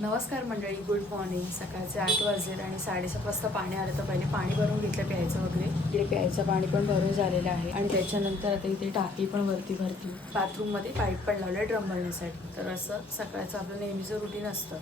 नमस्कार मंडळी good morning. सकाळचे आठ वाजले आणि साडेसात वाजता पाणी आलं तर पहिले पाणी भरून घेतलं प्यायचं वगैरे. इकडे प्यायचं पाणी पण भरून झालेलं आहे आणि त्याच्यानंतर आता इथे टाकी पण वरती भरती. बाथरूममध्ये पाईप पण लावलं ड्रम भरण्यासाठी. तर असं सकाळचं आपलं नेहमीचं रुटीन असतं.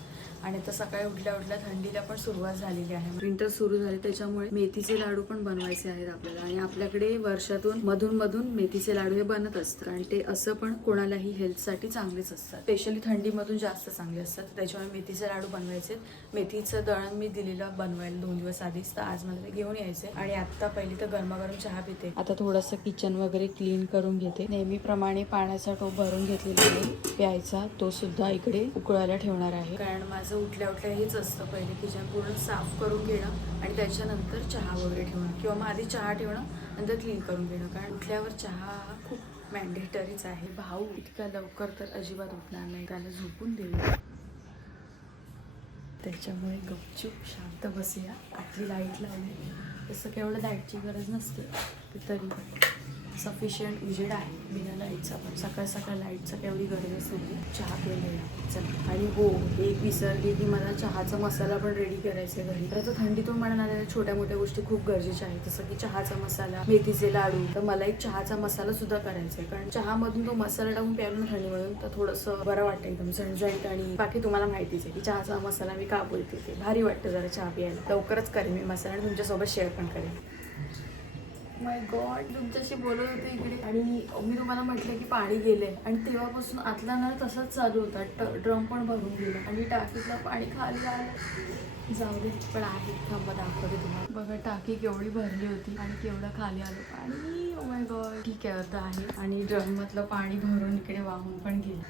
आणि आता सकाळी उठल्या उठल्या थंडीला पण सुरुवात झालेली आहे. विंटर सुरू झाले त्याच्यामुळे मेथीचे लाडू पण बनवायचे आहेत आपल्याला. आणि आपल्याकडे वर्षातून मधून मधून मेथीचे लाडू हे बनत असतात. आणि ते असं पण कोणालाही हेल्थसाठी चांगलेच असतात. स्पेशली थंडीमधून जास्त चांगले असतात. त्याच्यामुळे मेथीचे लाडू बनवायचे मेथीचं दळण मी दिलेलं बनवायला दोन दिवस आधीच. तर आज मला ते घेऊन यायचे आणि आता पहिली तर गरमागरम चहा पिते. आता थोडंसं किचन वगैरे क्लीन करून घेते. नेहमीप्रमाणे पाण्याचा टोप भरून घेतलेला आहे. प्यायचा तो सुद्धा इकडे उकळायला ठेवणार आहे. कारण माझं उठल्या उठल्या हेच असतं पहिले किचन पूर्ण साफ करून घेणं आणि त्याच्यानंतर चहा वगैरे ठेवणं किंवा मग आधी चहा ठेवणं नंतर क्लीन करून घेणं. कारण उठल्यावर चहा हा खूप मॅन्डेटरीच आहे. भाऊ इतक्या लवकर तर अजिबात उठणार नाही. त्याला झोपून देऊ. त्याच्यामुळे गपचूप शांत बसूया. आतली लाइट लावली तसं केवढं लाईटची गरज नसते. तरी तरी सफिशियंट उजेड आहे. बिना लाईटचा पण. सकाळ सकाळ लाईटचा केवढी गरजच नाही. चहा प्यायला चला. आणि हो एक विसरली की मला चहाचा मसाला पण रेडी करायचा आहे घरी. तर आता थंडीतून म्हणून आलेल्या छोट्या मोठ्या गोष्टी खूप गरजेच्या आहेत. जसं की चहाचा मसाला मेथीचे लाडू. तर मला एक चहाचा मसाला सुद्धा करायचा आहे. कारण चहामधून तो मसाला टाकून प्यायला ना थंडीमधून तर थोडंसं बरं वाटतं एकदम. झणझणीत आणि बाकी तुम्हाला माहितीच आहे की चहाचा मसाला मी का बोलते ते भारी वाटतं जरा चहा प्यायला. लवकरच करेन मी मसाला आणि तुमच्यासोबत शेअर पण करेन. माय गॉड तुमच्याशी बोलत होते इकडे. आणि मी तुम्हाला म्हटलं की पाणी गेले आणि तेव्हापासून आतला नळ तसाच चालू होता. ड्रम पण भरून गेला. आणि टाकीतलं पाणी खाली आलं. जाऊ दे पण आहे. थांबा दाखवते तुम्हाला. बघा टाकी केवढी भरली होती आणि केवढं खाली आलं. पाणी ओ माय गॉड ठीक आहे आता आहे. आणि ड्रम मधलं पाणी भरून इकडे वाहून पण गेलं.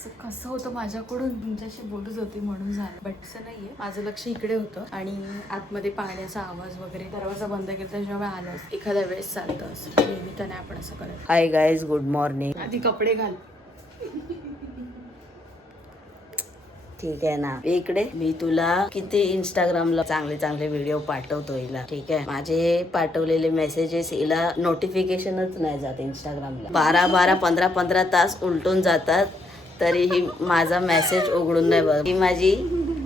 असं कसं होतं माझ्याकडून तुमच्याशी बोलत होते म्हणून झालं. बट असं नाहीये. माझं लक्ष इकडे होतं आणि आतमध्ये पाण्याचा आवाज वगैरे दरवाजा बंद केला त्याच्यामुळे आलं असं. एखाद्या वेळेस चालतं असं नेहमी तर नाही आपण असं करत हाय गाईज गुड मॉर्निंग आधी कपडे घाल. ठीक आहे ना. इकडे. मी तुला किती इंस्टाग्रामला चांगले चांगले व्हिडिओ पाठवतो हिला. ठीक आहे? माझे पाठवलेले मेसेजेस हिला नोटिफिकेशनच नाही जात इंस्टाग्रामला बारा बारा पंधरा पंधरा तास उलटून जातात. तरीही माझा मेसेज उघडून नाही बघ ही माझी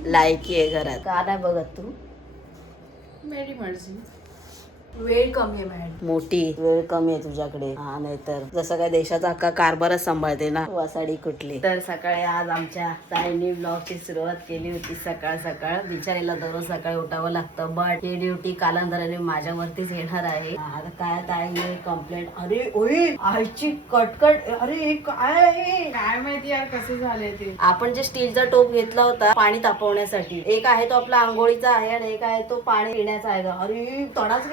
लायकी आहे घरात. का नाही बघत तू? मेरी मर्जी. वेळ कमी आहे मॅडम. मोठी. वेळ कमी आहे तुझ्याकडे. हा नाहीतर जसं काय देशाचा अख्खा कारभारच सांभाळते ना. वासाडी कुठली. तर सकाळी आज आमच्या ताईने ब्लॉगची सुरुवात केली होती. सकाळ सकाळ. बिचारीला दररोज सकाळी उठावं लागतं बट ही ड्युटी कालांतराने माझ्यावरतीच येणार आहे. आता काय ताईने कंप्लेंट अरे ओय आईची कटकट. अरे हे काय आहे काय माहिती यार कसं झालंय ते? आपण जे स्टीलचा टोप घेतला होता पाणी तापवण्यासाठी. एक आहे तो आपला आंघोळीचा आहे आणि एक आहे तो पाणी पिण्याचा आहे. अरे तडाच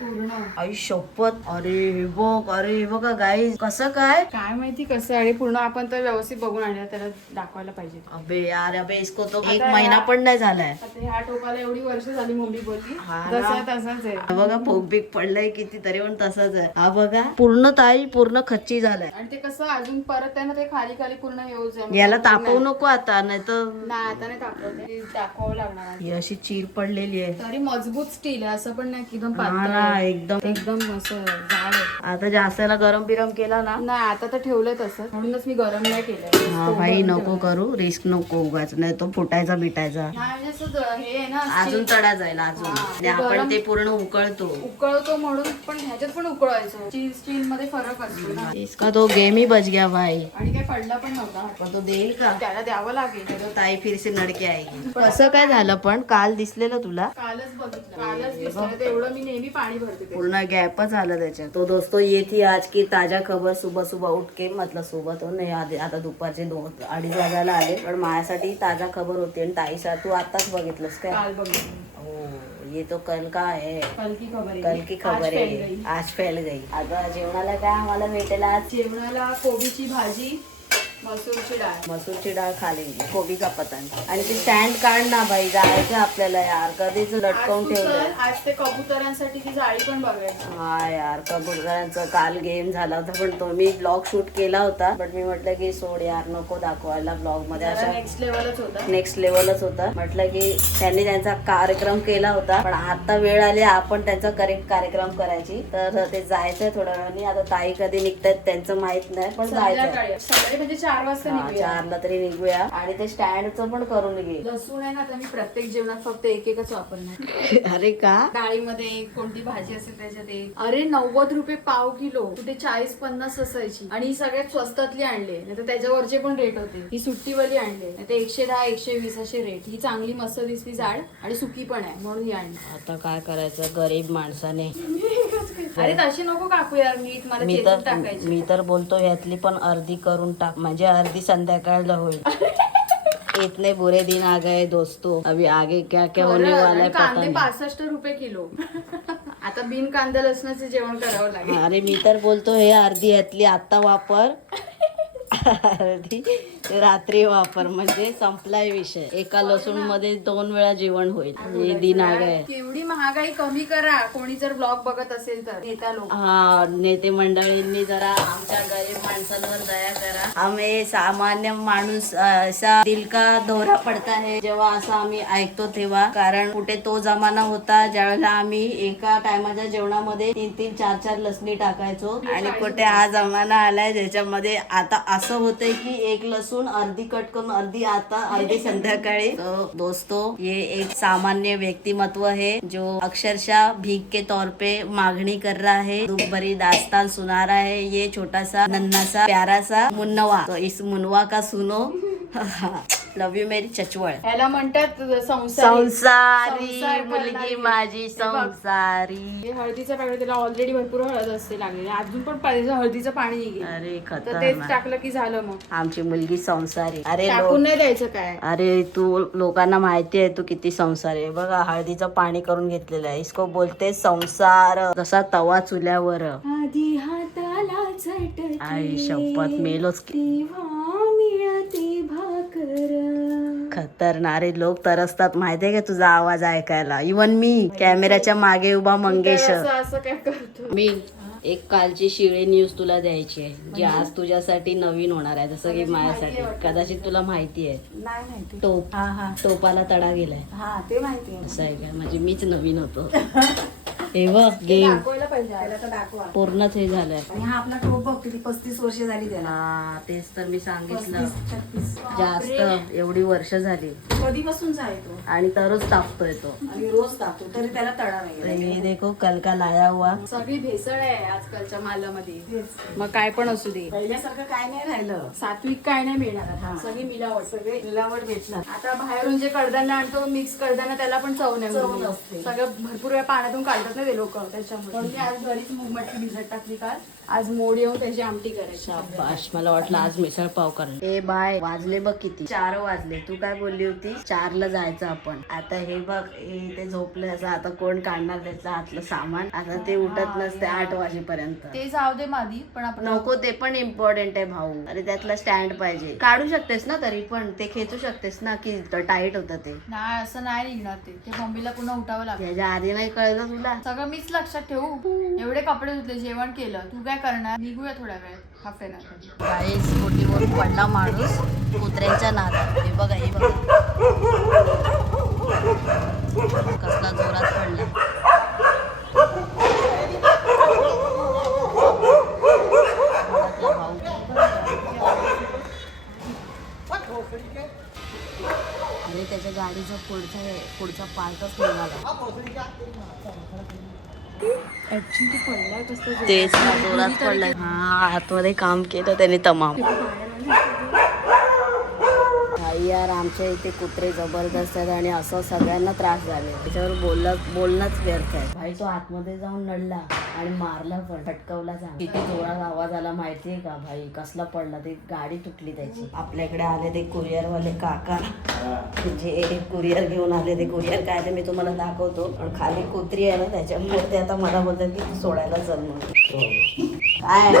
पूर्ण आई शपथ. अरे हे बघ अरे हे बघा गाईज कसं काय? काय माहिती कसं आहे. पूर्ण आपण तर व्यवस्थित बघून आणलं त्याला दाखवायला पाहिजे. अबे यार अबे इसको तो एक महिना पण नाही झालाय. आता ह्या टोपाला एवढी वर्ष झाली मम्मी बोलली. हा तसाच आहे. हा बघा फोगबीक पडलाय किती तरी पण तसाच आहे. हा बघा पूर्ण ताई पूर्ण खच्ची झालाय. आणि ते कसं अजून परत आहे ना ते खाली खाली पूर्ण आहे याला तापवू नको आता नाही तर नाही आता नाही तापवत. ते दाखवावं लागणार. ही अशी चीर पडलेली आहे. तरी मजबूत स्टील आहे असं पण नाही की एकदम पातळ. ना. एकदम. एकदम असं जाड आहे. आता जास्तला गरम बिरम केला ना? नाही आता तर ठेवलंय तसं. म्हणूनच मी गरम नाही केलंय. हा भाई नको करू. रिस्क नको उगाच. नाही तो फुटायचा बिटायचा. नाही म्हणजे असं ज- हे आहे ना अजून. तडा जाईल अजून. आणि आपण ते पूर्ण उकळतो. उकळतो म्हणून पण ह्याच्यात पण उकळायचो. स्टील स्टील मध्ये फरक असतो ना. इसका तो गेम ही बच गया भाई. आणि काही पडला पण नव्हता. पण तो देईल का? त्याला द्यावं लागेल. तो ताई फिरसे नडके आहे कसं काय झालं पण? काल दिसलेलं तुला? कालच बघितलं. कालच दिसलं. ते एवढं मी नेहमी भरते. पूर्ण गॅपच आलं त्याच्यात. तो दोस्तों ये थी आज की ताजा खबर सुबह सुबह उठ के मतलब सुबह तो नाही आधी आता दुपारचे दोन अडीच वाजायला आले पण माझ्यासाठी ताजा खबर होती आणि ताईसा तू आताच बघितलंस काय? काल बघितलं. हो ये तो कल का है कल की खबर आहे. कल की आज खबर फैल आहे. आज फैल गई. आता जेवणाला काय आम्हाला भेटेल आज? जेवणाला कोबीची भाजी मसूरची डाळ. मसूरची डाळ खाली कोबी का पतन आणि ते स्टँड काढ ना भाई जायचं आपल्याला यार कधीच लटकवून चल, आज ते कबुतरांसाठी ती जाळी पण बघायची. हा यार कबुतरांचा काल गेम झाला होता पण तो मी ब्लॉग शूट केला होता. बट मी म्हटलं की सोड यार नको दाखवायला ब्लॉगमध्ये अशा नेक्स्ट लेवलच होता. नेक्स्ट लेवलच होता. म्हटलं की त्यांनी त्यांचा कार्यक्रम केला होता पण आता वेळ आली आपण त्यांचा करेक्ट कार्यक्रम करायची. तर ते जायचंय थोड्या वेळाने. आता ताई कधी निघतायत त्यांचं माहीत नाही पण जायचं सकाळी म्हणजे चार वाजता हा, निघूया. चारला तरी निघूया. आणि ते स्टँडचं पण करून घे. लसूण आहे ना तर मी प्रत्येक जेवणात फक्त एक एकच वापरणार. अरे का? डाळीमध्ये एक कोणती भाजी असेल त्याच्यात एक. अरे नव्वद रुपये पाव किलो. कुठे चाळीस पन्नास असायची. आणि ही सगळ्यात स्वस्तातली आणले. नाही तर त्याच्यावरचे पण रेट होते. ही सुट्टीवाली आणले. नाही तर एकशे दहा एकशे वीस असे रेट ही चांगली मस्त दिसली जाड आणि सुकी पण आहे म्हणून ही आणली. आता काय करायचं? गरीब माणसाने. अरे तशी नको काकू यार मीठ मला मी चेचून तर टाकायची. मी तर बोलतो यातली पण अर्धी करून टाक. म्हणजे अर्धी संध्याकाळला होईल. इतने बुरे दिन आ गए दोस्तों. अभी आगे क्या क्या होने वाला है कांदे पासष्ट रुपये किलो. आता बिन कांदा लसणाचे जेवण करावं लागेल. अरे मी तर बोलतो हे अर्धी यातली आता वापर. अर्धी रात्री वापर म्हणजे संपलाय विषय. एका लसूणमध्ये दोन वेळा जेवण होईल. गए केवढी महागाई कमी करा. कोणी जर ब्लॉग बघत असेल तर. नेता लोक. हा नेते मंडळींनी जरा आमच्या गरीब माणसांवर दया करा. आम्ही सामान्य माणूस असा दिल का दौरा पडता है जेव्हा असं आम्ही ऐकतो तेव्हा. कारण कुठे तो जमाना होता ज्यावेळेला आम्ही एका टायमाच्या जेवणामध्ये तीन तीन चार चार लसणी टाकायचो. आणि कुठे हा जमाना आलाय ज्याच्यामध्ये आता असं होतंय की एक लसूण अर्धी कट करून अर्धी आता अर्धी संध्याकाळी. तो दोस्तों ये एक सामान्य व्यक्तिमत्व है जो अक्षरशः भीख के तौर पे मागणी कर रहा है दुख भरी दास्तान सुना रहा है ये छोटा सा नन्ना सा प्यारा सा मुन्नवा. तो इस मुनवा का सुनो. लव यू मेरी चचवळ ह्याला म्हणतात संसारी. संसारी संसार मुलगी करणारी. माझी हे बघ. संसारी. हे हळदीचं पॅकेट त्याला ऑलरेडी भरपूर हळद असते लागलेली. अजून पण पाहिजे हळदीचं पाणी निघेल अरे तर तेच खतरनाक टाकलं की झालं मग. आमची मुलगी संसारी. अरे टाकून लोक नाही द्यायचं काय? अरे तू लोकांना माहिती आहे तू किती संसार आहे. बघा हळदीचं पाणी करून घेतलेलं आहे. इसको बोलते संसार. जसा तवा चुल्यावर. आधी हाताला आई शपथ मेलोच की. तेव्हा मिळते भाकर. खतरनाक अरे लोक तरसतात. माहितीये का तुझा आवाज ऐकायला? इवन मी कॅमेऱ्याच्या मागे उभा मंगेश. असं असं काय करतो? मी एक कालची शिळे न्यूज तुला द्यायची आहे जी आज तुझ्यासाठी नवीन होणार आहे. जसं की माझ्यासाठी. कदाचित तुला माहिती आहे. नाही माहिती. टोप. हा हा. टोपाला तडा गेलाय. हा ते माहिती आहे. असं आहे का? म्हणजे मीच नवीन होतो. हे बघ गेम दाखवायला पाहिजे त्याला तर दाखवा. पूर्णच हे झालंय. आणि हा आपला टोप बघ किती पस्तीस वर्ष झाली त्याला. हा तेच तर मी सांगितलं. पस्तीस, छत्तीस. जास्त एवढी वर्ष झाली. कधीपासून आहे तो? आणि तरच तापतोय तो. आणि रोज टाकतो तरी त्याला तडा नाही. ये देखो कल का लाया हुआ. सगळी भेसळ आहे आजकालच्या मालामध्ये. मग काय पण असू दे. पहिल्यासारखं काय नाही राहिलं. सात्विक काय नाही मिळणार आता. सगळी मिलावट. सगळे मिलावट भेटणार आता बाहेरून जे कडधान्य आणतो मिक्स कडधान्य त्याला पण चव नाही चव उरली. नसते. सगळं भरपूर वेळा पाण्यातून काढतात ना ते लोक त्याच्यामुळे आज घरीच मुगमटकी भिजत टाकली काल. आज मोड येऊन त्याची आमटी करायची. शाबाश मला वाटलं आज मिसळ पाव करणार. ए बाय वाजले बघ किती. चार वाजले. तू काय बोलली होती? चारला जायचं आपण. आता हे बघ हे ते झोपले असं. आता कोण काढणार त्याचं आतलं सामान? आता ते उठत नसते आठ वाजेपर्यंत. ते जाऊ दे मादी पण आपण नको ते पण इम्पॉर्टंट आहे भाऊ. अरे त्यातला स्टँड पाहिजे. काढू शकतेस ना तरी पण. ते खेचू शकतेस ना की टाईट होतं ते. नाही असं नाही निघणार ते. ते मम्मीला पुन्हा उठावं लागतं. त्याच्या आधी नाही कळलं तुला? सगळं मीच लक्षात ठेवू. एवढे कपडे धुतले जेवण केलं. तू काय काय करणार? निघूया थोड्या वेळात. हाफ एन काही स्कूटीवर पडला माणूस कुत्र्यांच्या नादात. हे बघा हे बघा. कसला जोरात पडला. आणि अरे त्याच्या गाडीचा पुढचा पुढचा पार्टच निघाला. तेच ना जोरात पडलाय. हा आतमध्ये काम केलं त्याने तमाम. यार आमच्या इथे कुत्रे जबरदस्त आहेत आणि असं सगळ्यांना त्रास झाले. त्याच्यावर बोललं बोलणंच व्यर्थ आहे. भाई तो आतमध्ये जाऊन नडला आणि मारला पण फटकवला जा किती जोरात आवाज आला माहितीये का भाई? कसला पडला? ते गाडी तुटली त्याची. आपल्याकडे आले ते कुरिअर वाले काका म्हणजे जे कुरिअर घेऊन आले ते कुरिअर. काय ते मी तुम्हाला दाखवतो. पण खाली कुत्री आहे ना त्याच्यामुळे ते आता मला बोलतात की तू सोडायला चल म्हणून. काय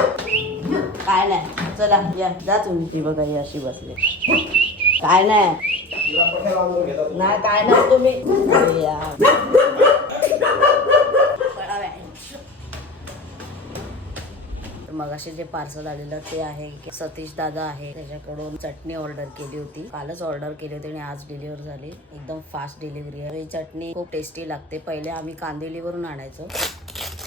काय नाही. चला या. जा तुम्ही. ती बघा ही अशी बसली. काय नाही. नाही काय नाही तुम्ही. मग असे मगाशी जे पार्सल आलेलं ते आहे की सतीश दादा आहे. त्याच्याकडून चटणी ऑर्डर केली होती. कालच ऑर्डर केली होती आणि आज डिलिव्हर झाली. एकदम फास्ट डिलिव्हरी आहे. ही चटणी खूप टेस्टी लागते. पहिले आम्ही कांदिवलीवरून आणायचो.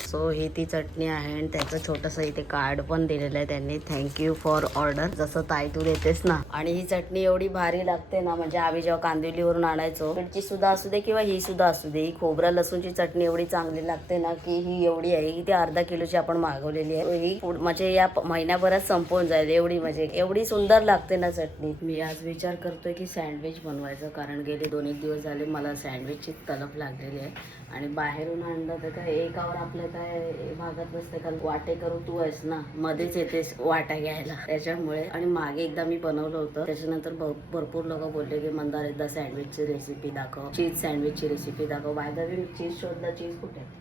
सो ही ती चटणी आहे आणि त्याचं छोटस इथे कार्ड पण दिलेलं आहे त्यांनी. थँक्यू फॉर ऑर्डर जसं ताई तू देतेस ना. आणि ही चटणी एवढी भारी लागते ना म्हणजे आम्ही जेव्हा कांदिवलीवरून आणायचो तिची सुद्धा असू दे किंवा ही सुद्धा असू दे ही खोबरा लसूणची चटणी एवढी चांगली लागते ना की ही एवढी आहे की ती अर्धा किलोची आपण मागवलेली आहे. ही पुढ- म्हणजे या महिन्याभरात संपवून जाईल एवढी म्हणजे एवढी सुंदर लागते ना चटणी. मी आज विचार करतोय की सँडविच बनवायचं कारण गेले दोन एक दिवस झाले मला सँडविचची तलप लागलेली आहे. आणि बाहेरून आणलं तर काय एकावर आपलं काय भागत बसतं का वाटे करू तू आहेस ना मध्येच येतेस वाटा घ्यायला. त्याच्यामुळे आणि मागे एकदा मी बनवलं होतं त्याच्यानंतर भरपूर लोक बोलले की मंदार एकदा सँडविचची रेसिपी दाखव चीज सँडविचची रेसिपी दाखव. बाय द वे चीज शोधला चीज कुठे? आहे?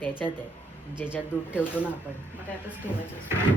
त्याच्यात आहे. ज्याच्यात दूध ठेवतो ना आपण. त्यातच ठेवायचं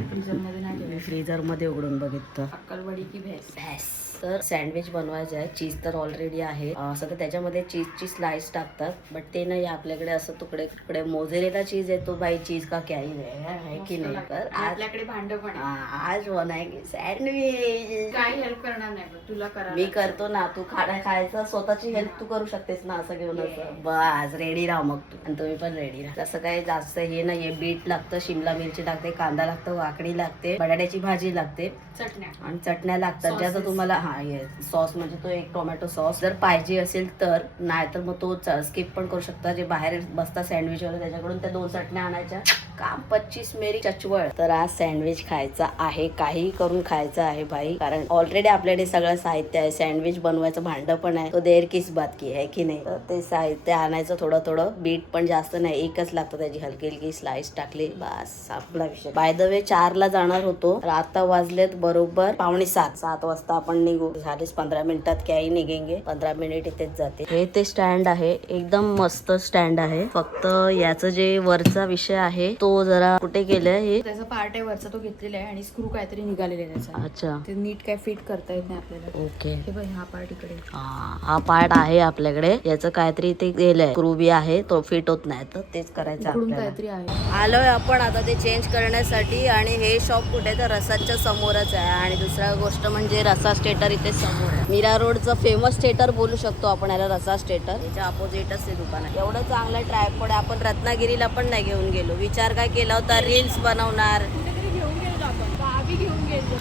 फ्रीजरमध्ये नाही मी ठेवायचं. फ्रीजरमध्ये उघडून बघितलं. अक्कलवडी की भैस. Yes. तर सँडविच बनवायचं आहे. चीज तर ऑलरेडी आहे. असं तर त्याच्यामध्ये चीजची स्लाइस टाकतात. बट ते नाही आपल्याकडे असं तुकडे तुकडे मोजेलेला चीज येतो बाई चीज का क्या ही है है की नाही? तर आज आपल्याकडे भांड पण आहे. आज बनाएंगे सँडविच काही हेल्प करणार नाही तुला करा मी करतो ना तू खाणं खायचं स्वतःची हेल्प तू करू शकतेस ना असं घेऊन असं. बस रेडी राहा मग तू. आणि तुम्ही पण रेडी राहा. तसं काही जास्त हे नाहीये. बीट लागतं शिमला मिरची लागते कांदा लागतो काकडी लागते बटाट्याची भाजी लागते. चटण्या. आणि चटण्या लागतात. ज्याचं तुम्हाला हा सॉस म्हणजे तो एक टोमॅटो सॉस जर पाहिजे असेल तर नाही तर मग तो स्किप पण करू शकता. जे बाहेर बसता सँडविच वगैरे त्याच्याकडून त्या दोन चटण्या आणायच्या. काम. पच्चीस मेरी चचवळ. तर आज सँडविच खायचा आहे काही करून खायचं आहे भाई. कारण ऑलरेडी आपल्याकडे सगळं साहित्य आहे. सँडविच बनवायचं भांड पण आहे. तो देर किस बात की आहे की नाही? तर ते साहित्य आणायचं थोडं थोडं बीट पण जास्त नाही. एकच लागतं त्याची. हलकी हलकी स्लाइस टाकली. बस आपला विषय. बाय द वे चारला जाणार होतो. तर आता वाजलेत बरोबर पावणे सात. सात वाजता आपण निघू. झालेच पंधरा मिनिटात. काही निघेंगे. पंधरा मिनिट इथेच जाते. हे ते स्टँड आहे. एकदम मस्त स्टँड आहे. फक्त याचं जे वरचा विषय आहे तो जरा कुठे गेलाय हे? त्याचा पार्ट आहे वरचा तो घेतलेला आहे आणि स्क्रू काहीतरी निघालेला आहे त्याचा. अच्छा. ते नीट काय फिट करता येत नाही आपल्याला. ओके हे बघ हा पार्ट इकडे. हा पार्ट आहे आपल्याकडे. याचं काहीतरी ते गेलंय. स्क्रू बी आहे तो फिट होत नाही तर तेच करायचं इकडून आपल्याला. काहीतरी आहे. आलोय आपण आता ते चेंज करण्यासाठी आणि हे शॉप कुठे तर रसाच्या समोरच आहे. आणि दुसरा गोष्ट म्हणजे रसा स्टेटर इथे समोर आहे. मीरा रोडचं फेमस स्टेटर बोलू शकतो आपण याला रसा स्टेटर त्याच्या अपोजिटच हे दुकान आहे. एवढं चांगलं ट्रायपॉड आपण रत्नागिरीला पण नाही घेऊन गेलो. विचार काय केला होता? रील्स बनवणार.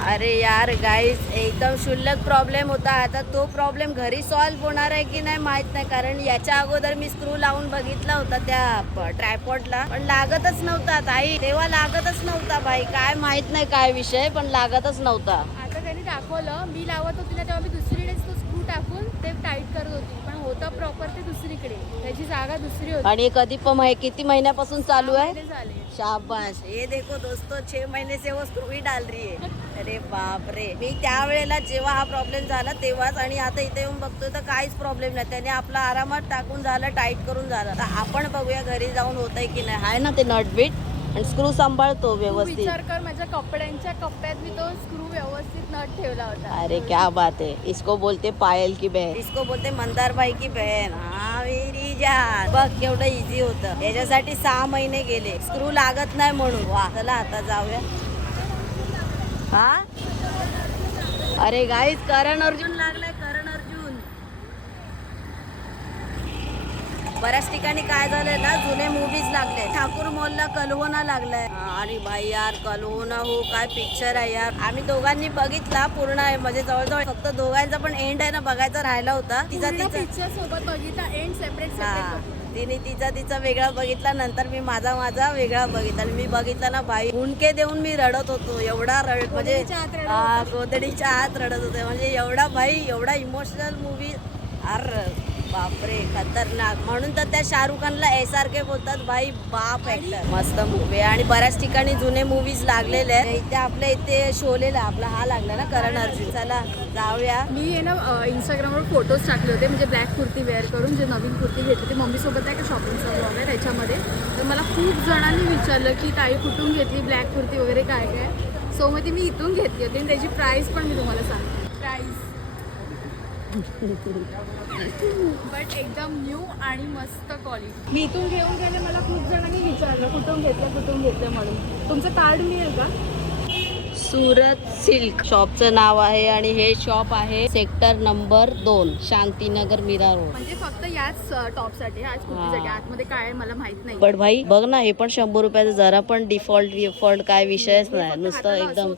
अरे यार गाईज एकदम क्षुल्लक प्रॉब्लेम होता. आता तो प्रॉब्लेम घरी सॉल्व्ह होणार आहे की नाही माहीत नाही. कारण याच्या अगोदर मी स्क्रू लावून बघितला होता त्या ट्रायपॉडला पण लागतच नव्हता ताई. तेव्हा लागतच नव्हता भाई काय माहीत नाही काय विषय पण लागतच नव्हता. आता त्यांनी दाखवलं. मी लावत होती ना तेव्हा मी दुसरीकडेच तो स्क्रू टाकून ते टाईट करत होती. होतं प्रॉपर ते दुसरीकडे. त्याची जागा दुसरी होती. आणि कधी पण माहि- किती महिन्यापासून चालू आहे? झाले. शाबाश ये देखो दोस्तों छह महीने से वो स्क्रू ही डाल रही है. अरे बाप रे मी त्यावेळेला जेव्हा हा प्रॉब्लेम झाला तेव्हाच आणि आता इथे येऊन बघतोय तर काहीच प्रॉब्लेम नाही. त्याने आपला आरामात टाकून झालं टाईट करून झालं. तर आपण बघूया घरी जाऊन होतंय की नाही. आहे ना ते नटबीट? आणि स्क्रू सांभाळतो तू व्यवस्थित. विचार कर माझ्या कपड्यांच्या कप्प्यात मी तो स्क्रू व्यवस्थित नट ठेवला होता. अरे क्या बात है इसको बोलते पायल की बहन. इसको बोलते मंदार बाई की बहन. हा जान. बघ केवढं इझी होतं. याच्यासाठी सहा महिने गेले. स्क्रू लागत नाही म्हणून. वा चला आता जाऊया. हा? अरे गाईज करण अर्जुन लागलाय करण अर्जुन बऱ्याच ठिकाणी काय झालंय ना जुने मूवीज लागले. ठाकूर मॉलला कलहोना लागलाय. अरे भाई यार कलहोना हो काय पिक्चर आहे यार. आम्ही दोघांनी बघितला पूर्ण आहे म्हणजे जवळजवळ फक्त दोघांचा पण एंड आहे ना बघायचा राहिला होता. तिचा तिचा पिक्चर सोबत बघितला एंड सेपरेट हा तिने तिचा तिचा वेगळा बघितला नंतर मी माझा माझा वेगळा बघितला. आणि मी बघितला ना भाई हुंडके देऊन मी रडत होतो. एवढा रड म्हणजे गोधडीच्या आत रडत हा, गोधडीच्या आत रडत होते. म्हणजे एवढा भाई एवढा इमोशनल मूवी अर बापरे खतरनाक. म्हणून तर त्या शाहरुख खानला एस आर के बोलतात भाई बाप ऍक्टर मस्त मूवी आणि बऱ्याच ठिकाणी जुने मूवीज लागलेले आहेत. इथे आपल्या इथे शोलेला आपला हा लागला ना करण अर्जुन. चला जाऊया. मी आहे ना इंस्टाग्रामवर फोटोज टाकले होते म्हणजे ब्लॅक कुर्ती वेअर करून जे नवीन कुर्ती घेतली ती मम्मीसोबत आहे का शॉपिंगचा ब्लॉग आहे त्याच्यामध्ये? तर मला खूप जणांनी विचारलं की ताई कुठून घेतली ब्लॅक कुर्ती वगैरे? काय काय? सो मग ती मी इथून घेतली होती आणि त्याची प्राईस पण मी तुम्हाला सांगते. बट एकदम न्यू आणि मस्त क्वालिटी मी इथून घेऊन गेले मला खूप जणांनी विचारलं कुठून घेतलं कुठून घेतलं म्हणून. तुमचं कार्ड मिळेल का? सुरत सिल्क शॉपचं नाव आहे आणि हे शॉप आहे सेक्टर नंबर दोन शांतीनगर मीरा रोड. म्हणजे फक्त याच टॉपसाठी याच कुर्तीसाठी. आतमध्ये काय आहे मला माहीत नाही. पण भाई बघ ना हे पण शंभर रुपयाचं जरा पण डिफॉल्ट डिफॉल्ट काय विषयच नाही. फक्त नुसतं एकदम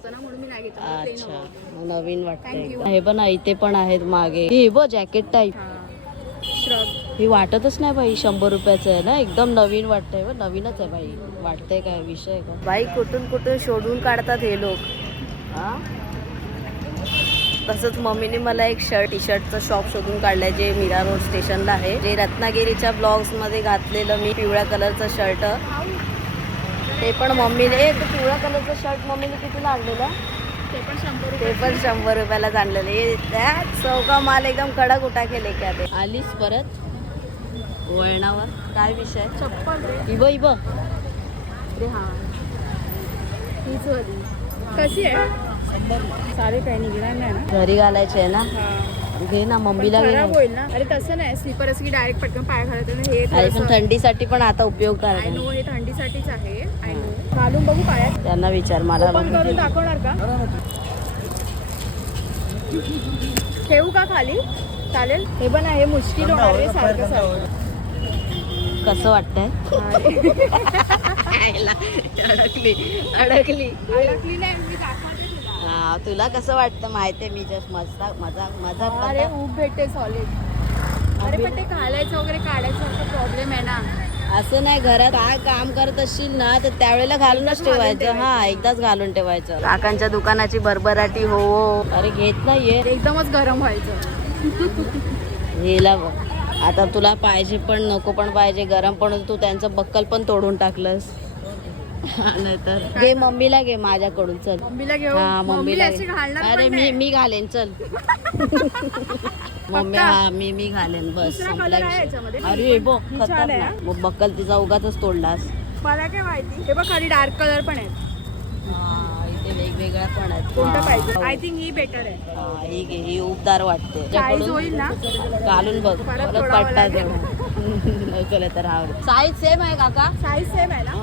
अच्छा. नवीन वाटतंय. हे पण इथे पण आहेत मागे. हे बघ जॅकेट टाईप हा. श्रग ही वाटतच नाही बाई शंभर रुपयाचं आहे ना? एकदम नवीन वाटतंय नवीनच आहे बाई. वाटतंय काय विषय का? बाई कुठून कुठून शोधून काढतात हे लोक? हा? तसंच मम्मीने मला एक शर्ट टी शर्टचं शॉप शोधून काढलंय जे मीरा रोड स्टेशनला आहे. जे रत्नागिरीच्या ब्लॉग्समध्ये घातलेलं मी पिवळ्या कलरचं शर्ट ते पण मम्मीने पिवळ्या कलरचं शर्ट मम्मीने कितीला आणलेलं? ते पण शंभर ते पण शंभर रुपयाला आणलेलं हे त्यात चौका माल एकदम कडक उठा केले का ते आलीस परत? वळणावर? काय विषय? चप्पल इब इब. अरे हा. हीच वाली. कशी आहे? सारे काही निघणार नाही ना? घरी घालायचे आहे ना? हा. घे ना मम्मीला घे ना. होईल ना? अरे तसं नाही. स्लीपर असं की डायरेक्ट पटकन पाय घालत. हे थंडीसाठी पण आता उपयोग आय करायचा नो हे थंडीसाठीच आहे. आय नो घालून बघू पायात त्यांना विचार मला ओपन करून दाखवणार का? ठेवू का खाली? चालेल? हे पण आहे मुश्किल होणार रे सारखं सारखं. कसं वाटतंय? अडकली अडकली. अडकली नाही मी दाखवते तुला. हा तुला कसं वाटतं माहितीये? मी जस्ट मजा मजा मजा अरे ऊब भेटते सॉलिड अरे पण ते घालायचं वगैरे काढायचं प्रॉब्लेम आहे ना. असं नाही घरात काय काम करत असशील ना तर त्यावेळेला घालूनच ठेवायचं. हा एकदाच घालून ठेवायचं. काकांच्या दुकानाची बरबराटी हो हो. अरे घेत नाहीये. एकदमच गरम व्हायचं. हेला बघ. आता तुला पाहिजे पण नको पण पाहिजे गरम पण तू त्यांचं बक्कल पण तोडून टाकलंस. नाहीतर. घे मम्मीला घे माझ्याकडून चल. मम्मीला घेऊ हा मम्मी मम्मीला अरे मी. मी घालेन चल. मम्मी हा मी मी घालेन. बस दुसरा संपला color आहे विषय. याच्यामध्ये. अरे बघ ही छान आहे, खतरनाक. मग बक्कल तिचा उगाच तोडलास. मला काय माहिती? हे बघ खाली डार्क कलर पण आहेत. हा, वेगवेगळ्या पण आहेत कोणतं. पाहिजे? आय थिंक ही बेटर आहे. हा, ही घे ही उबदार वाटते. साईज होईल ना घालून बघ. परत परत तोडावं पट्टा लागेल. नको तर साईज सेम आहे काका. साईज सेम आहे ना?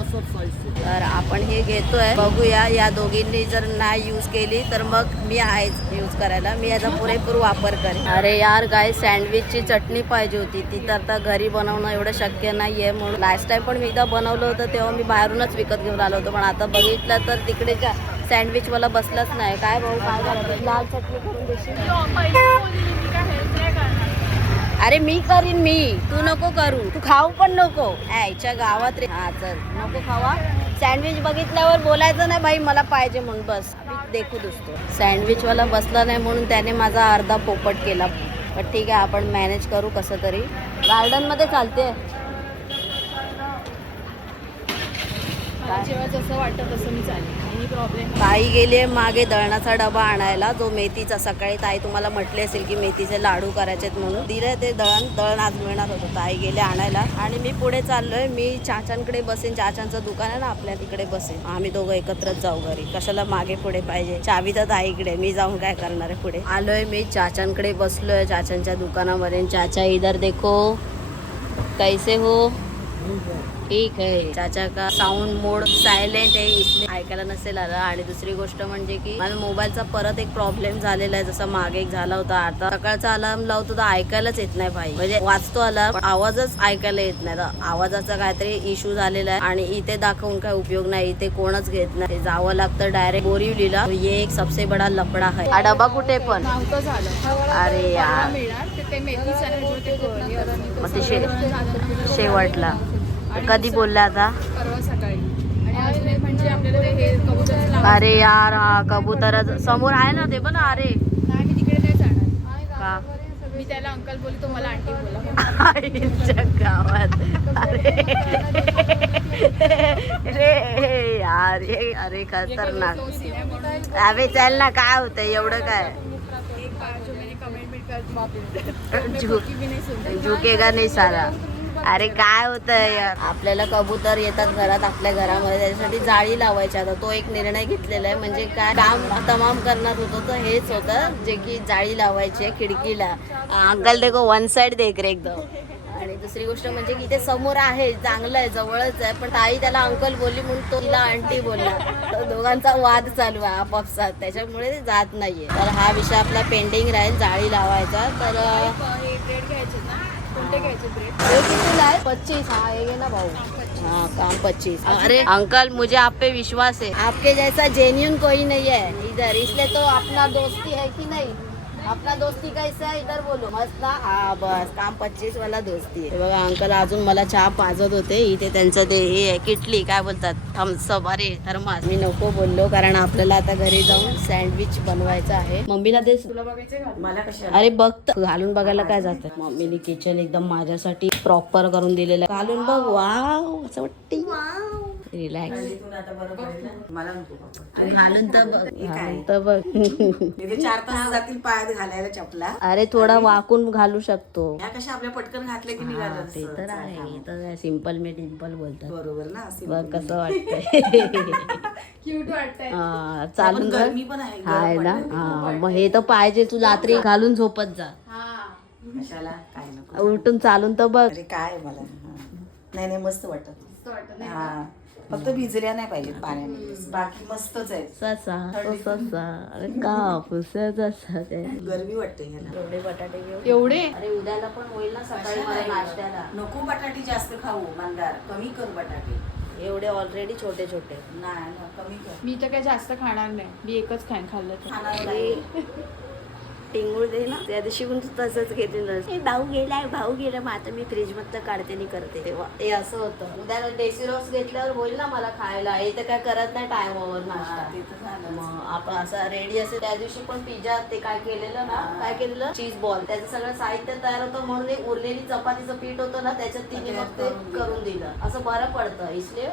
तर आपण हे घेतोय. बघूया या दोघींनी जर नाही यूज केली तर मग मी आहेच यूज करायला. मी याचा पुरेपूर वापर करेन. अरे यार गाय सँडविचची चटणी पाहिजे होती. ती तर आता घरी बनवणं एवढं शक्य नाहीये म्हणून. लास्ट टाइम पण मी एकदा बनवलं होतं तेव्हा मी बाहेरूनच विकत घेऊन आलो होतो. पण आता बघितलं तर तिकडे सँडविच वाला बसलाच नाही. काय भाऊ काय लाल चटणी करून देशील? अरे मी करीन मी. तू नको करू. तू खाऊ पण नको. याच्या गावात रे. हा चल. नको खावा सँडविच बघितल्यावर बोलायचं नाही भाई मला पाहिजे म्हणून बस. देखू दिसतो सँडविच वाला बसला नाही म्हणून त्याने माझा अर्धा पोपट केला. पण ठीक आहे आपण मॅनेज करू कसं तरी. गार्डनमध्ये चालते मला जेव्हा जसं वाटतं तसं मी चालेल. काही प्रॉब्लेम ताई गेली मागे दळणाचा डबा आणायला. जो मेथीचा सकाळी ताई तुम्हाला म्हटले असेल की मेथीचे लाडू करायचे म्हणून. दिले ते दळण. दळण आज मिळणार होतं. ताई गेले आणायला. आणि मी पुढे चाललोय. मी चाचांकडे बसेन. चाचांचं दुकान आहे ना आपल्या तिकडे बसेन. आम्ही दोघं एकत्रच जाऊ घरी. कशाला मागे पुढे पाहिजे? चावी तर ताईकडे मी जाऊन काय करणार आहे पुढे? आलोय मी. चाचांकडे बसलोय. चाचांच्या दुकानामध्ये. चाचा इधर देखो. कैसे हो? ठीक आहे. चाचा का साऊंड मोड सायलेंट आहे इसलिए ऐकायला नसेल आला. आणि दुसरी गोष्ट म्हणजे की माझ्या मोबाईलचा परत एक प्रॉब्लेम झालेला आहे. जसा मागे एक झाला होता आता. सकाळचा अलार्म लावतो तर ऐकायलाच येत नाही भाई. म्हणजे वाचतो पण आवाजच ऐकायला येत नाही. तर आवाजाचा काहीतरी इश्यू झालेला आहे. आणि इथे दाखवून काय उपयोग नाही. इथे कोणच घेत नाही. जावं लागतं डायरेक्ट बोरिवलीला. ये एक सबसे बडा लफडा आहे. हा डबा कुठे पण? अरे यार. शेवटला. कधी बोलला आता? परवा सकाळी म्हणजे आपल्याला हे अरे यार हा समोर आहे ना ते पण अरे. नाही तिकडे नाही जाणार का? मी त्याला अंकल बोलली तो मला आंटी बोला आईच्या गावात. अरे. रे यार हे अरे खतरनाक. अरे चल ना काय होतंय एवढं काय? झुकेगा नाही सारा अरे काय होतंय यार? आपल्याला कबूतर येतात घरात आपल्या घरामध्ये. त्याच्यासाठी जाळी लावायची. आता तो एक निर्णय घेतलेला आहे. म्हणजे काय? काम तमाम करणार होतं तर हेच होतं. जे की जाळी लावायची आहे खिडकीला. अंकल देखो वन साइड देख रे एकदम. आणि दुसरी गोष्ट म्हणजे की इथे समोर आहे. चांगलं आहे जवळच आहे. पण ताई त्याला अंकल बोलली म्हणून तो तिला आंटी बोलला. तर दोघांचा वाद चालू आहे आपापसात. त्याच्यामुळे ते जात नाहीये. तर हा विषय आपला पेंडिंग राहील. जाळी लावायचा. तर अं, ब्रेड घ्यायचे ना कोणते घ्यायचे ब्रेड ये कितीला पच्चीस. हाँ ये ना भाऊ. हाँ काम पच्चीस. अरे अंकल मुझे आप पे विश्वास है. आपके जैसा जेन्यून कोई नहीं है. इधर इसलिए तो अपना दोस्ती है कि नहीं? अपना दोस्ती कैसा है इधर बोलो. मस्त. ना हा बस. काम पच्चीस वाला दोस्ती आहे. बघा अंकल अजून मला चहा पाजत होते. इथे त्यांचं ते हे आहे किटली काय बोलतात? थम्सअप अरे थर्मास मी नको बोललो कारण आपल्याला आता घरी जाऊन सँडविच बनवायचं आहे. मम्मीला ते मला कशा अरे बघ घालून बघायला काय जातं? मम्मीने किचन एकदम माझ्यासाठी प्रॉपर करून दिलेलं आहे. घालून बघ. वाव असं वाटते रिलॅक्स. घालून तर बघ हे काय? घालून तर बघ. तिथे चार तास जातील पायात घालायला चपला. अरे थोडा वाकून घालू शकतो. ह्या कशा आपल्या पटकन घातल्या की ते तर आहे. हे तर सिंपल मी डिम्पल बोलतात. बरोबर ना? असे बघ कसं वाटतंय. क्यूट वाटतंय. हा, चालून बघ गरमी पण आहे. आहे ना? हा मग हे तर पाहिजे. तू रात्री घालून झोपत जा. हा. कशाला? काय नको. उलटून चालून तर बघ. अरे काय मला. नाही नाही मस्त वाटत. हा. फक्त भिजल्या नाही पाहिजेत पाण्यामध्ये बाकी मस्तच आहे ससा. तो ससा. अरे कापूस जसा ते? गरमी वाटते ह्याला. एवढे बटाटे घेऊ एवढे? अरे उद्याला पण होईल ना सकाळी मला नाश्त्याला. नको बटाटे जास्त खाऊ मंदार. कमी कर बटाटे. एवढे ऑलरेडी छोटे छोटे. नाही ना कमी कर. मी तर काही जास्त खाणार नाही. मी एकच खाईन खाल्लं तर. टिंगूळ दे ना. त्या दिवशी पण तू तसंच घेतलेलं हे भाऊ गेलाय भाऊ गेला मग आता मी फ्रीज मधलं काढते आणि करते. तेव्हा हे असं होतं. उद्याला डेसी रोज घेतल्यावर होईल ना मला खायला. हे तर काय करत नाही टायमावर नाश्ता. मग आपण असं रेडी असेल. त्या दिवशी पण पिझ्झा ते काय केलेलं ना काय केलेलं? चीज बॉल त्याचं सगळं साहित्य तयार होतं म्हणून उरलेली चपातीचं पीठ होतं ना त्याच्यात तिने मग ते करून दिलं. असं बरं पडतं इसलिए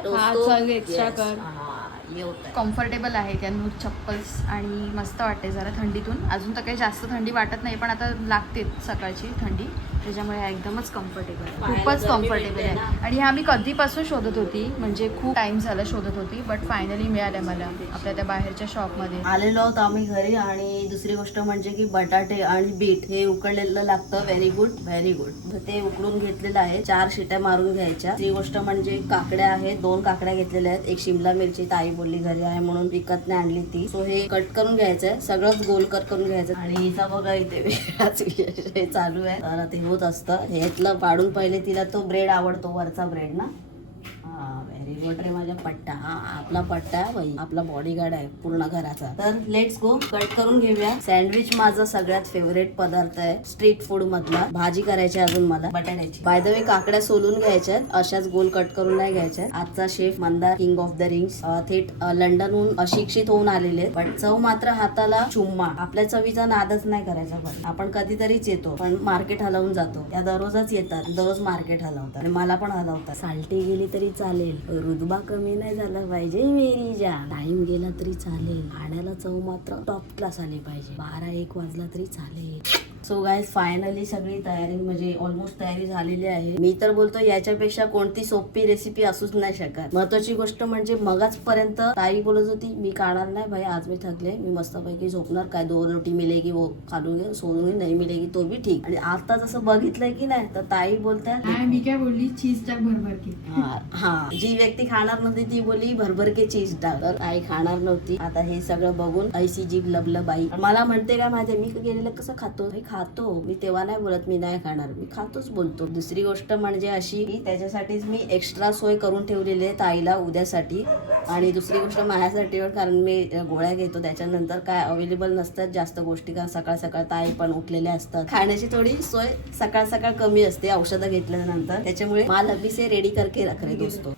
कम्फर्टेबल आहे त्या नूट चप्पल्स आणि मस्त वाटते जरा थंडीतून. अजून तर काही जास्त थंडी वाटत नाही पण आता लागते सकाळची थंडी. त्याच्यामुळे एकदमच कम्फर्टेबल आहे. खूपच कम्फर्टेबल आहे. आणि हा मी कधीपासून शोधत होती म्हणजे खूप टाइम झाला शोधत होती बट फायनली मिळाल्या मला आपल्या त्या बाहेरच्या शॉपमध्ये आलेलो आहोत आम्ही घरी आणि दुसरी गोष्ट म्हणजे की बटाटे आणि बीट हे उकडलेलं लागतं. व्हेरी गुड व्हेरी गुड ते उकडून घेतलेलं आहे. चार शिट्या मारून घ्यायच्या. दुसरी गोष्ट म्हणजे काकड्या आहेत. दोन काकड्या घेतलेल्या आहेत. एक शिमला मिरची ताई बोलली घरी आहे म्हणून विकत नाही आणली ती. सो हे कट करून घ्यायचंय. सगळंच गोल कट करून घ्यायचं आणि हिचा बघा इथे चालू आहे. तर ते होत असतं. ह्यातलं पाडून पहिले तिला तो ब्रेड आवडतो वरचा ब्रेड ना. व्हेरी रे माझा पट्टा. हा आपला पट्टा आहे बाई. आपला बॉडीगार्ड आहे पूर्ण घराचा. तर लेट्स गो कट करून घेऊया. सँडविच माझा सगळ्यात फेवरेट पदार्थ आहे. स्ट्रीट फूड मधला. भाजी करायची अजून मला. बटाट्याची. बाय द वे काकड्या सोलून घ्यायच्यात. अशाच गोल कट करून नाही घ्यायच्या आजचा chef Mandar king of the rings थेट लंडनहून अशिक्षित होऊन आलेले आहेत. पण चव मात्र हाताला चुम्मा. आपल्या चवीचा नादच नाही करायचा पण. आपण कधीतरीच येतो पण मार्केट हलवून जातो. त्या दररोजच येतात. दररोज मार्केट हलवतात. आणि मला पण हलवतात. साल्टी गेली तरी चालेल. रुदबा कमी नाही झाला पाहिजे मेरीजा टाइम गेला तरी चालेल. खाण्याला चव मात्र टॉप क्लास आली पाहिजे. बारा एक वाजला तरी चालेल. सो गाईज फायनली सगळी तयारी म्हणजे ऑलमोस्ट तयारी झालेली आहे. मी तर बोलतो याच्यापेक्षा कोणती सोपी रेसिपी असूच नाही शकत. महत्वाची गोष्ट म्हणजे मगाच पर्यंत ताई बोलत होती मी काढणार नाही भाई आज मी थकले मी मस्तपैकी झोपणार. काय दोन रोटी मिलेगी वो खालून घे सोडून नाही मिलेगी तो बी ठीक. आणि आता जसं बघितलंय की नाही तर ताई बोलतात मी काय बोलली चीज टाक भरभर की हा. जी व्यक्ती खाणार नव्हती ती बोली भरभर के चीज टाक. तर आई खाणार नव्हती. आता हे सगळं बघून ऐसी जीभ लबलब आई मला म्हणते काय माहितीये मी गेलेलं कसं खातो? खातो. मी तेव्हा नाही बोलत मी नाही खाणार. मी खातोच बोलतो. दुसरी गोष्ट म्हणजे अशी की त्याच्यासाठीच मी एक्स्ट्रा सोय करून ठेवलेली आहे ताईला उद्यासाठी. आणि दुसरी गोष्ट माझ्यासाठी कारण मी गोळ्या घेतो. त्याच्यानंतर काय अवेलेबल नसतात जास्त गोष्टी कारण सकाळ सकाळ ताई पण उठलेल्या असतात. खाण्याची थोडी सोय सकाळ सकाळ कमी असते औषधं घेतल्यानंतर. त्याच्यामुळे माल अभी से रेडी करके रख रे दोस्तो.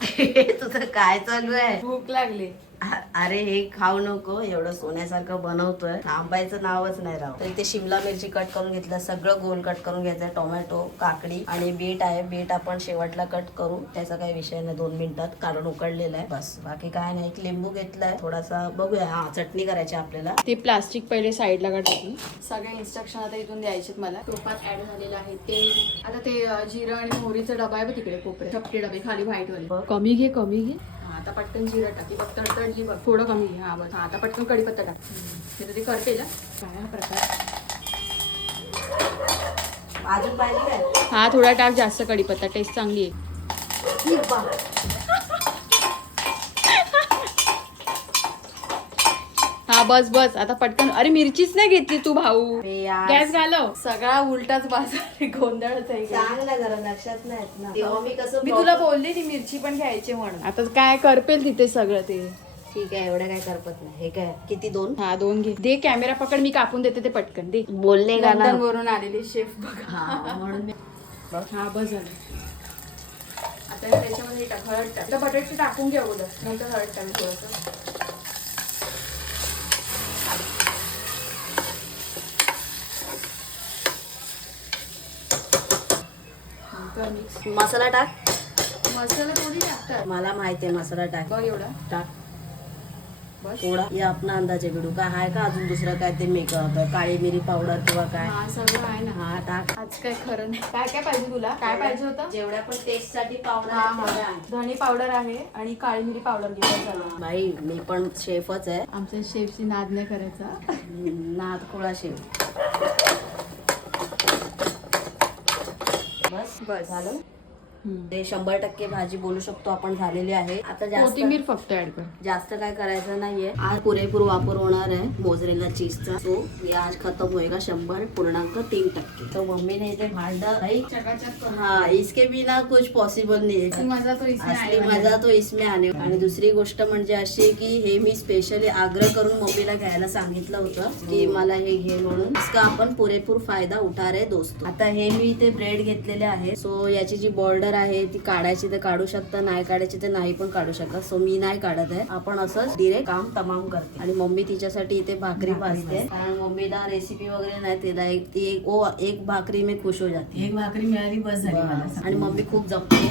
तुझं काय चालू आहे? भूक लागली. अरे हे खाऊ नको एवढं सोन्यासारखं बनवतोय. थांबायचं नावच नाही राव. तर इथे शिमला मिरची कट करून घेतलं सगळं गोल कट करून घ्यायचं टोमॅटो काकडी आणि बीट आहे. बीट आपण शेवटला कट करू. त्याचा काही विषय नाही दोन मिनिटात काढून उकडलेला आहे. बस बाकी काय नाही. एक लिंबू घेतलाय. थोडासा बघूया. हा चटणी करायची आपल्याला. ते प्लास्टिक पहिले साईडला का टाकून सगळे इन्स्ट्रक्शन आता इथून द्यायचे मला. तुपात ऍड झालेलं आहे ते. आता ते जिरं आणि मोहरीचा डबा आहे बघ तिकडे कोपरे चपटे डबे खाली व्हाईट वाले. कमी घे कमी घे. आता पटकन जिरं टाकी बघ तडतडली बघ. थोडं कमी हा बस. हा आता पटकन कढीपत्ता टाक. मी तर ते करते ना. काय हा प्रकार? अजून पाहिजे काय? हा थोडा टाक जास्त कढीपत्ता टेस्ट चांगली आहे. ही बस बस. आता पटकन. अरे मिरचीच नाही घेतली तू भाऊ. गॅस घालव. सगळा उलटाच बाजार गोंधळच आहे सांग ना जरा लक्षात नाही तेव्हा मी कसं मी तुला बोलली ती मिरची पण घ्यायची म्हणून. आता काय करपेल तिथे सगळं ते? ठीक आहे एवढं काय करपत नाही. हे काय किती दोन? हा दोन घे. दे कॅमेरा पकड मी कापून देते ते पटकन. दे. बोलणे लंडन वरून आलेले शेफ बघा. हा म्हणून हा बस झालं. आता त्याच्यामध्ये टाक हळद टाक बटाटे टाकून घे अगोदर. नंतर हळद टाक थोडंसं. मिक्स मसाला टाक. मसाला थोडी टाकतात. मला माहिती आहे मसाला टाक. बघ एवढा. टाक. बस. थोडा. ये आपला अंदाजे बिडू काय आहे का अजून दुसरं काय ते मेकअप काळी मिरी पावडर किंवा काय? हा सगळं आहे ना. हा टाक. आज काय खरं नाही. काय काय पाहिजे तुला? काय पाहिजे होतं? जेवढ्या पण टेस्टसाठी पावडर हा आहे तेवढ्या हा. आण. धणी पावडर आहे आणि काळी मिरी पावडर घेऊन झालं बाई मी पण शेफच आहे. आमच्या शेफची नाद नाही करायचा. नादखोळा शेफ बस. झालं? ते शंभर टक्के भाजी बोलू शकतो आपण झालेली आहे. आता जास्त कोथिंबीर फक्त ऍड कर. जास्त काय करायचं नाहीये. आज पुरेपूर वापर होणार आहे मोजरेला चीजचा. सो ये आज खत्म होएगा शंभर पूर्णांक तीन टक्के. तो मम्मीने इथे भांड भाई हा इसके बिना कुछ पॉसिबल नाही है मजा तो असली मजा तो इसमें आने आणि दुसरी गोष्ट म्हणजे अशी आहे की हे मी स्पेशली आग्रह करून मम्मीला घ्यायला सांगितलं होतं की मला हे घे म्हणून. इसका आपण पुरेपूर फायदा उठा रे दोस्तो. आता हे मी इथे ब्रेड घेतलेले आहे. सो याची जी बॉर्डर आहे ती काढायची तर काढू शकता नाही काढायची तर नाही पण काढू शकत. सो मी नाही काढत आहे. आपण असंच डिरेक्ट काम तमाम करते. आणि मम्मी तिच्यासाठी इथे भाकरी भाजते. कारण मम्मीला रेसिपी वगैरे नाही तिला एक ती एक ओ एक भाकरी मी खुश हो जाते. एक भाकरी मिळाली बस झाली मला. आणि मम्मी खूप जपते.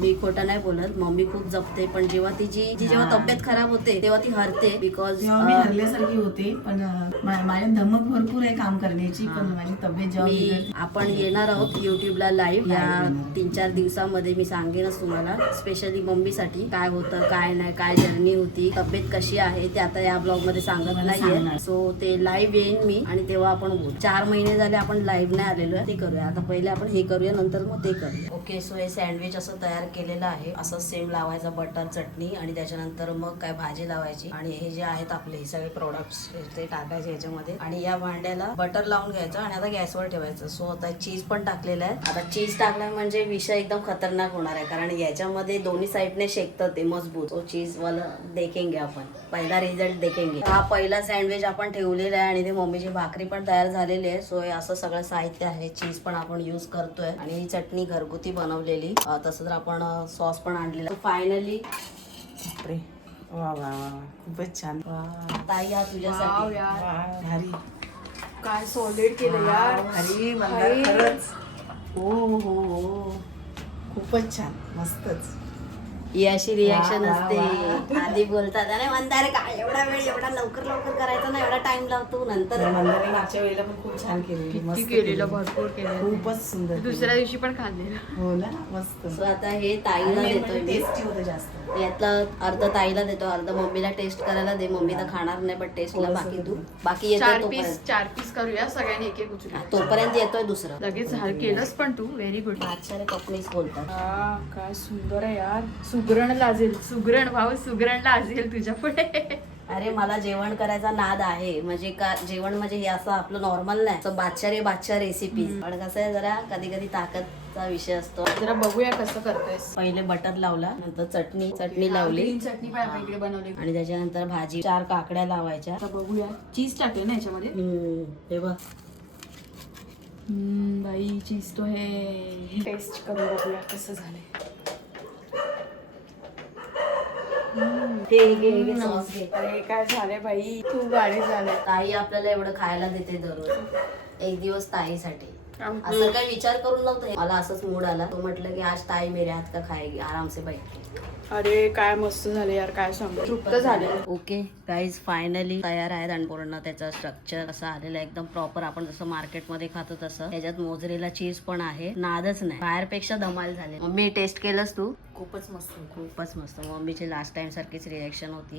मी खोटं नाही बोलत. मम्मी खूप जपते. पण जेव्हा तिची जी जेव्हा तब्येत खराब होते तेव्हा ती हरते. बिकॉज मी हरल्यासारखी होते. पण माझ्या धमक भरपूर आहे काम करण्याची. पण माझी तब्येत जेव्हा आपण येणार आहोत युट्यूबला लाईव्ह या तीन चार दिवसामध्ये मी सांगेनच तुम्हाला स्पेशली मम्मीसाठी काय होतं काय नाही काय जर्नी होती तब्येत कशी आहे ते आता या ब्लॉगमध्ये सांगत नाहीये. सांगणार. सो ते लाईव्ह येईन मी आणि तेव्हा आपण बोलू. चार महिने झाले आपण लाईव्ह नाही आलेलो आहे ते करूया. आता पहिले आपण हे करूया नंतर मग ते करूया. ओके सो हे सँडविच असं तयार केलेलं आहे. असं सेम लावायचं बटर चटणी आणि त्याच्यानंतर मग काय भाजी लावायची. आणि हे जे आहेत आपले हे सगळे प्रोडक्ट्स ते टाकायचे याच्यामध्ये. आणि या भांड्याला बटर लावून घ्यायचं आणि आता गॅसवर ठेवायचं. सो आता चीज पण टाकलेलं आहे. आता चीज टाकलं म्हणजे विषय एकदम खतरनाक होणार आहे. कारण याच्यामध्ये दोन्ही साईडने शेकतं ते मजबूत. सो चीज वाला देखेंगे आपण. पहिला रिझल्ट देखेंगे. हा पहिला सँडविच आपण ठेवलेला आहे आणि ते मम्मीची भाकरी पण तयार झालेली आहे. सो हे असं सगळं साहित्य आहे. चीज पण आपण युज करतोय. आणि ही चटणी घरगुती बनवलेली. तसं तर आपण सॉस पण आणलेला फायनली. वा वा वा. खूपच छान. वा. ताई हा तुझ्यासाठी. यार. वा, भारी. काय सॉलिड केलं यार. भारी मंदार भारी. खरंच हो हो हो. खूपच छान मस्तच. ही अशी रिॲक्शन असते. आधी बोलतात अरे मंदारे काय एवढा वेळ एवढा लवकर लवकर करायचा ना एवढा टाइम लावतो. नंतर मंदारने मागच्या वेळेला पण खूप छान केलेली मस्त. भरपूर केलेलं. खूपच सुंदर दुसऱ्या दिवशी पण खाल्लेलं. हो ना मस्त. सो आता हे ताईला देतोय टेस्टी होतं जास्त. यातला अर्ध ताईला देतो अर्ध मम्मीला टेस्ट करायला दे. मम्मी तर खाणार नाही पण टेस्टला बाकी तू. बाकी चार पीस चार पीस करूया सगळ्यांनी एक एक उचलू हा, तोपर्यंत येतोय दुसरं. लगेच केलंस पण तू. व्हेरी गुड बादशाने कपनीस बोलतात. हा काय सुंदर आहे यार. सुगरण लाजेल सुगरण भाऊ सुगरण लाजेल तुझ्या पुढे. अरे मला जेवण करायचा नाद आहे. म्हणजे का जेवण म्हणजे हे असं आपलं नॉर्मल नाही. असं बादशा रे बादशा रेसिपी पण कसं आहे जरा कधी कधी ताकदचा विषय असतो. जरा बघूया कसं करतेस पहिले बटर लावला नंतर चटणी. चटणी लावली. चटणी पण आपण इकडे बनवली. आणि त्याच्यानंतर भाजी चार काकड्या लावायच्या. आता बघूया. चीज टाकले ना याच्यामध्ये? हम्म, हे बघ. हम्म, बाई चीज तो हे. टेस्ट करून बघूया कसं झालंय. हे घे, हे घे, sauce घे. अरे काय बाई? खूप गाडी झालंय. ताई आपल्याला एवढं खायला देते दररोज. एक दिवस ताईसाठी. असं काही विचार करून नव्हतं मला असंच मूड आला. तो म्हटलं की आज ताई मेरे हात का खाएगी? आराम से बैठ. अरे काय मस्त झालं यार काय सांगू. तृप्त झाले. ओके गाईज फायनली तयार आहेत आणि पूर्ण त्याचं स्ट्रक्चर असं आलेलं आहे एकदम प्रॉपर आपण जसं मार्केटमध्ये खातो तसं. त्याच्यात मोजरेला चीज पण आहे. नादच नाही. बाहेरपेक्षा धमाल झाले. मम्मी टेस्ट केलंस तू? खूपच मस्त. खूपच मस्त. मम्मीची लास्ट टाइम सारखीच रिएक्शन होती.